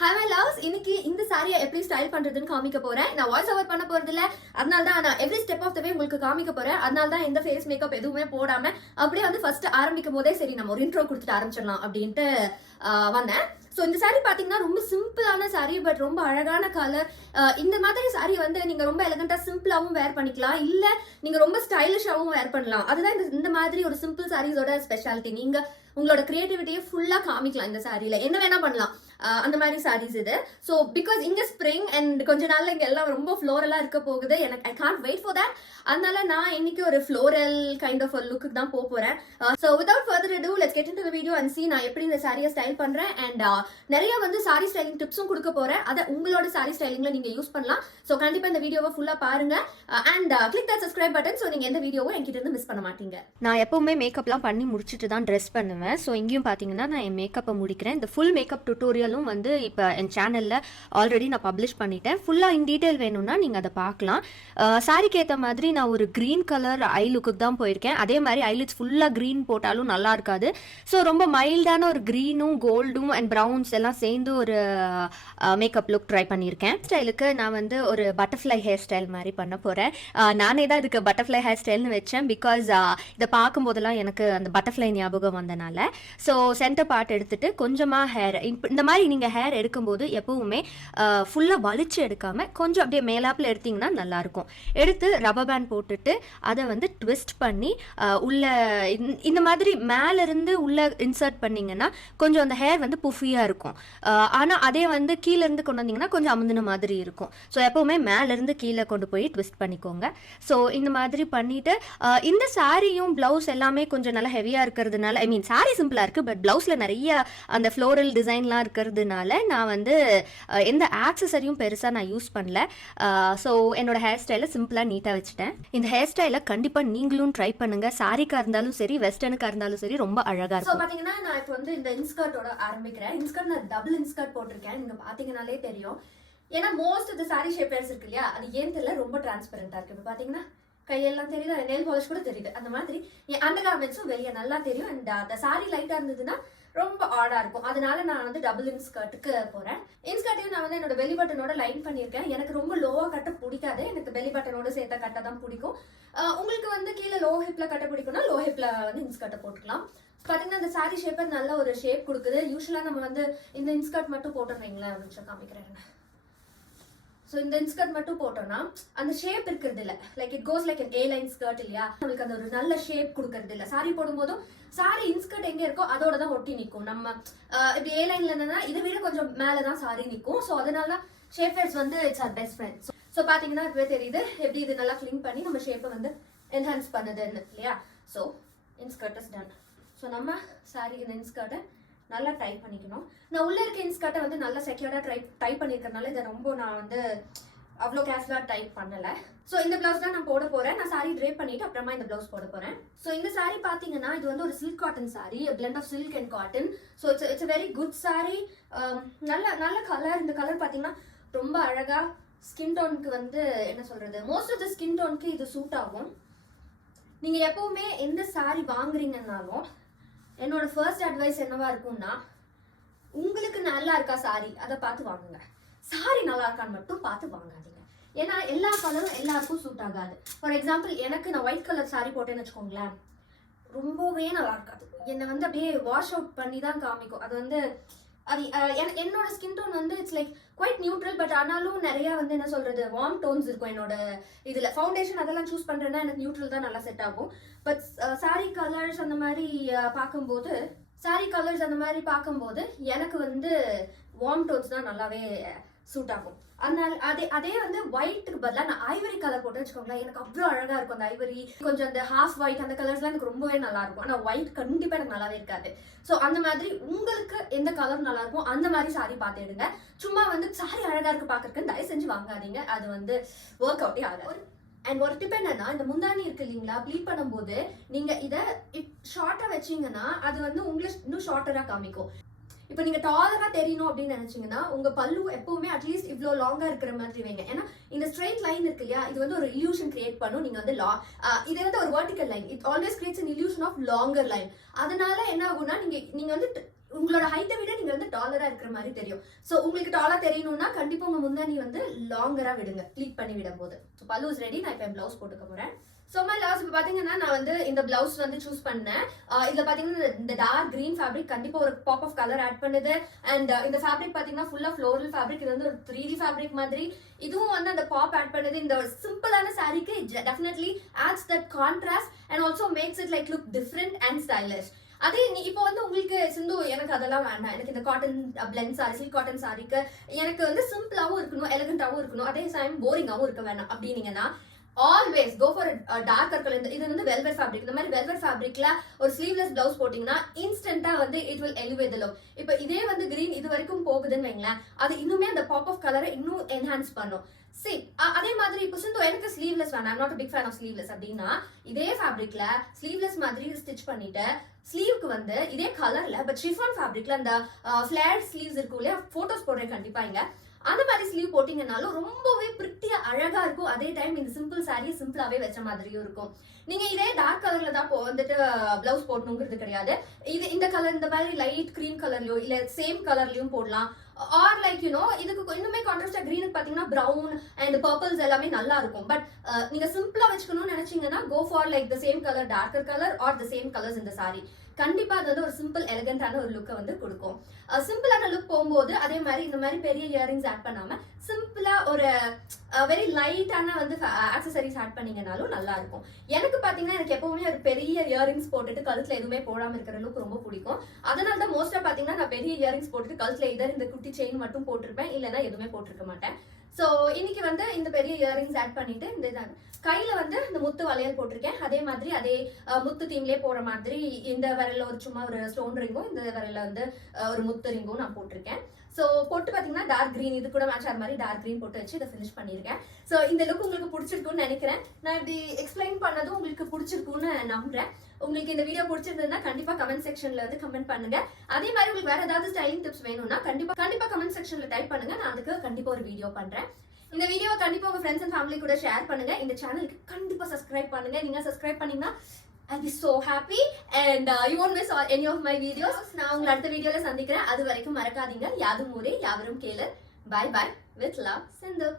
Hi my loves, இன்னைக்கு இந்த சாரியை எப்படி ஸ்டைல் பண்றதுன்னு காமிக்க போறேன். நான் வாய்ஸ் ஓவர் பண்ண போறது இல்ல. அதனால தான் நான் எவ்ரி ஸ்டெப் ஆஃப் த வே உங்களுக்கு காமிக்க போறேன். அதனால தான் எந்த ஃபேஸ் மேக்கப் எதுவுமே போடாம அப்படியே வந்து ஃபர்ஸ்ட் ஆரம்பிக்கும் போதே சரி நம்ம ஒரு இன்ட்ரோ கொடுத்துட்டு ஆரம்பிச்சிடலாம் அப்படின்ட்டு வந்தேன். ஸோ இந்த சாரி பார்த்தீங்கன்னா ரொம்ப சிம்பிளான சாரி, பட் ரொம்ப அழகான கலர். இந்த மாதிரி சாரி வந்து நீங்க ரொம்ப எலகண்டா சிம்பிளாவும் வேர் பண்ணிக்கலாம், இல்ல நீங்க ரொம்ப ஸ்டைலிஷாவும் வேர் பண்ணலாம். அதுதான் இந்த மாதிரி ஒரு சிம்பிள் சாரீஸோட ஸ்பெஷாலிட்டி. நீங்க உங்களோட கிரியேட்டிவிட்டியை ஃபுல்லா காமிக்கலாம் இந்த சாரியில, என்ன வேணா பண்ணலாம். அந்த மாதிரி சாரீஸ் இது. ஸோ பிகாஸ் இங்க ஸ்ப்ரிங் அண்ட் கொஞ்ச நாள்ல இங்க எல்லாம் ரொம்ப ஃப்ளோரலா இருக்க போகுது. எனக்கு I can't wait for that. அதனால நான் இன்னைக்கு ஒரு ஃப்ளோரல் கைண்ட் ஆஃப் லுக்கு தான் போறேன். So without further to let's get into the video and see நான் எப்படி இந்த சாரியை ஸ்டைல் பண்றேன். அண்ட் நிறைய வந்து சாரி ஸ்டைலிங் டிப்ஸும் கொடுக்க போறேன். அதை உங்களோட சாரி ஸ்டைலிங்ல நீங்க யூஸ் பண்ணலாம். ஸோ கண்டிப்பா இந்த வீடியோவை ஃபுல்லா பாருங்க and click that subscribe button. So நீங்க எந்த வீடியோவும் என்கிட்ட இருந்து மிஸ் பண்ண மாட்டீங்க. நான் எப்பவுமே மேக்கப்லாம் பண்ணி முடிச்சுட்டு தான் ட்ரெஸ் பண்ணுவேன். ஸோ இங்கேயும் பார்த்தீங்கன்னா நான் என் மேக்கப்பை முடிக்கிறேன். இந்த ஃபுல் மேக்கப் டுட்டோரியலும் வந்து இப்போ என் சேனலில் ஆல்ரெடி நான் பப்ளிஷ் பண்ணிட்டேன். ஃபுல்லாக இன் டீட்டெயில் வேணும்னா நீங்கள் அதை பார்க்கலாம். சாரிக்கு ஏற்ற மாதிரி நான் ஒரு க்ரீன் கலர் ஐ லுக்குக்கு தான் போயிருக்கேன். அதே மாதிரி ஐலிட்ஸ் ஃபுல்லாக க்ரீன் போட்டாலும் நல்லா இருக்காது. ஸோ ரொம்ப மைல்டான ஒரு க்ரீனும் கோல்டும் அண்ட் ப்ரௌன்ஸ் எல்லாம் சேர்ந்து ஒரு மேக்கப் லுக் ட்ரை பண்ணியிருக்கேன். ஸ்டைலுக்கு நான் வந்து ஒரு பட்டர்ஃப்ளை ஹேர் ஸ்டைல் மாதிரி பண்ண போகிறேன். நானே தான் இதுக்கு பட்டர்ஃப்ளை ஹேர் ஸ்டைல்னு வச்சேன். பிகாஸ் இதை பார்க்கும்போதெல்லாம் எனக்கு அந்த பட்டர்ஃப்ளை ஞாபகம் வந்தனால. ஸோ சென்டர் பார்ட் எடுத்துட்டு கொஞ்சமாக ஹேர் இந்த மாதிரி நீங்கள் ஹேர் எடுக்கும்போது எப்பவுமே ஃபுல்லாக வலிச்சு எடுக்காம கொஞ்சம் அப்படியே மேலாப்பில் எடுத்தீங்கன்னா நல்லாயிருக்கும். எடுத்து ரப்பர் பேண்ட் போட்டுட்டு அதை வந்து ட்விஸ்ட் பண்ணி உள்ள இந்த மாதிரி மேலேருந்து உள்ள இன்சர்ட் பண்ணிங்கன்னா கொஞ்சம் அந்த ஹேர் வந்து புஃபியாக இருக்கும். ஆனால் அதே வந்து கீழேருந்து கொண்டு வந்தீங்கன்னா கொஞ்சம் அமுந்தின மாதிரி இருக்கும். ஸோ எப்பவுமே மேலேருந்து கீழே கொண்டு போய் ட்விஸ்ட் பண்ணிக்கோங்க. ஸோ இந்த மாதிரி பண்ணிட்டு இந்த சாரியும் பிளவுஸ் எல்லாமே கொஞ்சம் நல்லா ஹெவியாக இருக்கிறதுனால, ஐ மீன் சாரி சிம்பிளாக இருக்குது, பட் பிளவுஸில் நிறைய அந்த ஃப்ளோரல் டிசைன்லாம் இருக்கிறதுனால நான் வந்து எந்த ஆக்சசரியும் பெருசாக நான் யூஸ் பண்ணல. ஸோ என்னோட ஹேர் ஸ்டைலை சிம்பிளாக நீட்டாக வச்சுட்டேன். இந்த ஹேர் ஸ்டைலை கண்டிப்பாக நீங்களும் ட்ரை பண்ணுங்க. சாரிக்காக இருந்தாலும் சரி, வெஸ்டர்னுக்காக இருந்தாலும் சரி, ரொம்ப அழகாக இருக்கும். ஸோ பார்த்தீங்கன்னா நான் இப்போ வந்து இந்த இன்ஸ்கர்ட்டோட ஆரம்பிக்கிறேன். இன்ஸ்கர்ட் நான் டபுள் இன்ஸ்கர்ட் போட்டிருக்கேன். நீங்கள் பார்த்தீங்கன்னாலே தெரியும். ஏன்னா most of the sorry shapers இருக்கு இல்லையா, அது ஏன் தெரியல ரொம்ப டிரான்ஸ்பரண்டா இருக்கு. இப்போ பார்த்தீங்கன்னா கையெல்லாம் தெரியுது, நெயில் பாலிஷ் கூட தெரியுது. அந்த மாதிரி என் அண்டர் கார்மெண்ட்ஸும் வெளியே நல்லா தெரியும். அண்ட் அந்த சாரி லைட்டாக இருந்ததுன்னா ரொம்ப ஆடா இருக்கும். அதனால நான் வந்து டபுள் இன்ஸ்கர்ட்டுக்கு போறேன். இன்ஸ்கர்ட்டையும் நான் வந்து என்னோட பெலி பட்டனோட லைன் பண்ணியிருக்கேன். எனக்கு ரொம்ப லோவா கட்ட பிடிக்காது, எனக்கு பெலி பட்டனோட சேர்த்த கட்ட தான் பிடிக்கும். உங்களுக்கு வந்து கீழே லோ ஹிப்ல கட்ட பிடிக்கும்னா லோ ஹிப்ல வந்து இன்ஸ்கர்ட்டை போட்டுக்கலாம். பார்த்தீங்கன்னா இந்த சாரி ஷேப்பர் நல்ல ஒரு ஷேப் கொடுக்குது. யூஸ்வலா நம்ம வந்து இந்த இன்ஸ்கர்ட் மட்டும் போட்டோம்னீங்களேன் அப்படின்னு காமிக்கிறேன். ஸோ இந்த இன்ஸ்கர்ட் மட்டும் போட்டோம்னா அந்த ஷேப் இருக்கிறது இல்லை. Like it goes like A line skirt இல்லையா, நம்மளுக்கு அந்த ஒரு நல்ல ஷேப் கொடுக்கறது இல்லை. சாரி போடும்போதும் சாரி இன்ஸ்கர்ட் எங்கே இருக்கோ அதோட தான் ஒட்டி நிற்கும். நம்ம இப்படி ஏ லைன்ல என்னன்னா இதை விட கொஞ்சம் மேலே தான் சாரி நிற்கும். ஸோ அதனால தான் ஷேப்பர்ஸ் வந்து it's our best friend. So பார்த்தீங்கன்னா இப்பவே தெரியுது எப்படி இது நல்லா கிளீன் பண்ணி நம்ம ஷேப்பை வந்து என்ஹான்ஸ் பண்ணுதுன்னு இல்லையா. So inskirt is done. So நம்ம சாரி இந்த இன்ஸ்கர்ட்டை நல்லா டைப் பண்ணிக்கணும். நான் உள்ள இருக்க இன்ஸ்கர்ட்டை வந்து நல்லா செக்யூர்டா டைப் பண்ணிருக்கனால இதை ரொம்ப நான் வந்து அவ்வளோ கேர்ஃபுல்லா டைப் பண்ணல. ஸோ இந்த பிளவுஸ் தான் நான் போட போறேன். நான் சாரி ட்ரேப் பண்ணிட்டு அப்புறமா இந்த பிளவுஸ் போட போறேன். ஸோ இந்த சாரி பாத்தீங்கன்னா இது வந்து ஒரு silk cotton sari, blend of silk and cotton. So it's a very good sari. நல்ல கலர். இந்த கலர் பாத்தீங்கன்னா ரொம்ப அழகா ஸ்கின் டோனுக்கு வந்து என்ன சொல்றது, மோஸ்ட் ஆஃப் த ஸ்கின் டோனுக்கு இது சூட் ஆகும். நீங்க எப்பவுமே எந்த சாரி வாங்குறீங்கன்னாலும் என்னோட ஃபர்ஸ்ட் அட்வைஸ் என்னவா இருக்கும்னா, உங்களுக்கு நல்லா இருக்கா சாரி அதை பார்த்து வாங்குங்க. சாரி நல்லா இருக்கான்னு மட்டும் பார்த்து வாங்காதீங்க. ஏன்னா எல்லா கலரும் எல்லாருக்கும் சூட் ஆகாது. ஃபார் எக்ஸாம்பிள் எனக்கு நான் ஒயிட் கலர் சாரி போட்டேன்னு வச்சுக்கோங்களேன், ரொம்பவே நல்லா இருக்காது. என்னை வந்து அப்படியே வாஷ் அவுட் பண்ணி தான் காமிக்கும். அது வந்து அது என்னோட ஸ்கின் டோன் வந்து it's like quite neutral, but ஆனாலும் நிறைய வந்து என்ன சொல்றது வார்ம் டோன்ஸ் இருக்கும் என்னோட இதுல. ஃபவுண்டேஷன் அதெல்லாம் சூஸ் பண்றேன்னா எனக்கு நியூட்ரல் தான் நல்லா செட் ஆகும். பட் சாரி கலர்ஸ் அந்த மாதிரி பார்க்கும்போது எனக்கு வந்து வார்ம் டோன்ஸ் தான் நல்லாவே சூட் ஆகும். அதனால அதே வந்து ஒயிட்டுக்கு பதிலாக நான் ஐவரி கலர் போட்டு வச்சுக்கோங்களேன், எனக்கு அவ்வளோ அழகா இருக்கும். அந்த ஐவரி கொஞ்சம் அந்த ஹாஃப் ஒயிட் அந்த கலர்ஸ்லாம் எனக்கு ரொம்பவே நல்லா இருக்கும். ஆனால் ஒயிட் கண்டிப்பா எனக்கு நல்லாவே இருக்காது. ஸோ அந்த மாதிரி உங்களுக்கு எந்த கலர் நல்லா இருக்கும் அந்த மாதிரி சாரி பார்த்து எடுங்க. சும்மா வந்து சாரி அழகா இருக்கு பார்க்கறதுக்கு தயவு செஞ்சு வாங்காதீங்க. அது வந்து ஒர்க் அவுட்டே ஆகாது. அண்ட் ஒரு டிப் என்னன்னா, இந்த முந்தானி இருக்கு இல்லைங்களா, ப்ளீட் பண்ணும்போது நீங்க இதை ஷார்ட்டா வச்சீங்கன்னா அது வந்து உங்களுக்கு இன்னும் ஷார்ட்டரா காமிக்கும். இப்போ நீங்க டாலரா தெரியணும் அப்படின்னு நினைச்சீங்கன்னா உங்க பல்லு எப்பவுமே அட்லீஸ்ட் இவ்வளோ லாங்கா இருக்கிற மாதிரி வைங்க. ஏன்னா இந்த ஸ்ட்ரெயிட் லைன் இருக்கு இல்லையா, இது வந்து ஒரு இல்யூஷன் கிரியேட் பண்ணும். நீங்க வந்து இது வந்து ஒரு vertical line, it always creates an illusion of longer line. அதனால என்ன ஆகும்னா நீங்க வந்து உங்களோட ஹைட்டை விட நீங்க வந்து டாலரா இருக்கிற மாதிரி தெரியும். ஸோ உங்களுக்கு டாலா தெரியணும்னா கண்டிப்பா உங்க முந்தானி வந்து லாங்கரா விடுங்க ப்ளீட் பண்ணி விடும் போது. ஸோ பல்லு இஸ் ரெடி. நான் இப்போ பிளவுஸ் போட்டுக்க போறேன். ஸோ மை லாஸ்ட் இப்போ பார்த்தீங்கன்னா நான் வந்து இந்த பிளவுஸ் வந்து சூஸ் பண்ணேன். இதில் பார்த்தீங்கன்னா இந்த டார்க் கிரீன் ஃபேப்ரிக் கண்டிப்பாக ஒரு பாப் ஆஃப் கலர் ஆட் பண்ணுது. அண்ட் இந்த ஃபேப்ரிக் பார்த்தீங்கன்னா ஃபுல்லாக ஃப்ளோரல் ஃபேப்ரிக். இது வந்து ஒரு 3D ஃபேப்ரிக் மாதிரி. இதுவும் வந்து அந்த பாப் ஆட் பண்ணுது. இந்த சிம்பிளான சாரீக்கு definitely adds that contrast and also makes it like look different and stylish. அதே இப்போ வந்து உங்களுக்கு சிந்து எனக்கு அதெல்லாம் வேண்டாம், எனக்கு இந்த cotton blend sorry, silk cotton சாரிக்கு எனக்கு வந்து சிம்பிளாகவும் இருக்கணும், எலகண்டாகவும் இருக்கணும், அதே டைம் போரிங்காகவும் இருக்க வேண்டாம் அப்படின்னீங்கன்னா always go for darker colour. இது வந்து வெல்வெட் ஃபேப்ரிக். இந்த மாதிரி வெல்வெட் ஃபேப்ரிக்ல ஒரு ஸ்லீவ்லெஸ் பிளவுஸ் போட்டீங்கன்னா இன்ஸ்டன்டா வந்து it will elevate the look. இப்போ இதே வந்து கிரீன் இது வரைக்கும் போகுதுன்னு வைங்களேன், அது இன்னுமே அந்த பாப் ஆஃப் கலரை இன்னும் என்ஹான்ஸ் பண்ணும். அதே மாதிரி இப்போ சிந்து எனக்கு ஸ்லீவ்லெஸ் வேணாம், I'm not a big fan of sleeveless அப்படின்னா இதே ஃபேப்ரிக்ல ஸ்லீவ்லெஸ் மாதிரி ஸ்டிச் பண்ணிட்டு ஸ்லீவ்க்கு வந்து இதே கலர்ல பட் ஷிஃபான் ஃபேப்ரிக்ல அந்த ஃபிளேர் ஸ்லீவ்ஸ் இருக்கும் இல்லையா, போட்டோஸ் போடுறேன் கண்டிப்பா இங்க. அந்த மாதிரி ஸ்லீவ் போட்டீங்கன்னாலும் ரொம்பவே பிரிட்டியா அழகா இருக்கும். அதே டைம் இந்த சிம்பிள் சாரியை சிம்பிளாவே வச்ச மாதிரியும் இருக்கும். நீங்க இதே டார்க் கலர்ல தான் வந்துட்டு பிளவுஸ் போடணுங்கிறது கிடையாது. இது இந்த கலர் இந்த மாதிரி லைட் கிரீம் கலர்லயோ இல்ல சேம் கலர்லயும் போடலாம். ஆர் லைக் யூனோ இதுக்கு இன்னுமே கான்ட்ராஸ்டா கிரீனுக்கு பாத்தீங்கன்னா பிரவுன் அண்ட் பர்பிள்ஸ் எல்லாமே நல்லா இருக்கும். பட் நீங்க சிம்பிளா வச்சுக்கணும்னு நினைச்சீங்கன்னா go for like the same colour darker colour or the same colours இந்த சாரி. கண்டிப்பா அது வந்து ஒரு சிம்பிள் எலிகண்டான ஒரு லுக்கை வந்து கொடுக்கும். சிம்பிளான லுக் போகும்போது அதே மாதிரி இந்த மாதிரி பெரிய இயரிங்ஸ் ஆட் பண்ணாம சிம்பிளா ஒரு வெரி லைட்டான வந்து ஆக்சசரிஸ் ஆட் பண்ணீங்கனாலும் நல்லா இருக்கும். எனக்கு பாத்தீங்கன்னா எனக்கு எப்பவுமே ஒரு பெரிய இயரிங்ஸ் போட்டுட்டு கழுத்துல எதுவுமே போடாம இருக்கிற லுக் ரொம்ப பிடிக்கும். அதனால தான் மோஸ்டா பாத்தீங்கன்னா நான் பெரிய இயரிங்ஸ் போட்டுட்டு கழுத்துல இதர் இந்த குட்டி செயின் மட்டும் போட்டிருப்பேன், இல்லைன்னா எதுவுமே போட்டிருக்க மாட்டேன். ஸோ இன்னைக்கு வந்து இந்த பெரிய இயரிங்ஸ் ஆட் பண்ணிட்டு இந்த கையில வந்து இந்த முத்து வளையல் போட்டிருக்கேன். அதே மாதிரி அதே முத்து தீம்லேயே போற மாதிரி இந்த விரல்ல ஒரு சும்மா ஒரு ஸ்டோன் ரிங்கும் இந்த விரல்ல வந்து ஒரு முத்து ரிங்கும் நான் போட்டிருக்கேன். ஸோ போட்டு பார்த்தீங்கன்னா டார்க் கிரீன் இது கூட மேட்ச் ஆகிற மாதிரி டார்க் கிரீன் போட்டு வச்சு இதை ஃபினிஷ் பண்ணியிருக்கேன். ஸோ இந்த லுக் உங்களுக்கு பிடிச்சிருக்குன்னு நினைக்கிறேன். நான் இப்படி எக்ஸ்பிளைன் பண்ணதும் உங்களுக்கு பிடிச்சிருக்குன்னு நம்புறேன். உங்களுக்கு இந்த வீடியோ பிடிச்சிருந்ததுன்னா கண்டிப்பா கமெண்ட் செக்ஷன்ல வந்து கமெண்ட் பண்ணுங்க. அதே மாதிரி உங்களுக்கு வேற ஏதாவது ஸ்டைலிங் டிப்ஸ் வேணும்னா கண்டிப்பா கமெண்ட் செக்ஷன்ல டைப் பண்ணுங்க. நான் அதுக்கு கண்டிப்பா ஒரு வீடியோ பண்றேன். இந்த வீடியோவை கண்டிப்பா உங்க ஃப்ரெண்ட்ஸ் அண்ட் ஃபேமிலி கூட ஷேர் பண்ணுங்க. இந்த சேனலுக்கு கண்டிப்பா சப்ஸ்கிரைப் பண்ணுங்க. நீங்க சப்ஸ்கிரைப் பண்ணீங்கன்னா I'll be so happy and you won't miss any of my videos. நான் உங்களை அடுத்த வீடியோல சந்திக்கிறேன். அது வரைக்கும் மறக்காதீங்க, யாதும் ஊரே யாவரும் கேளு. Bye bye with love, Sindhu.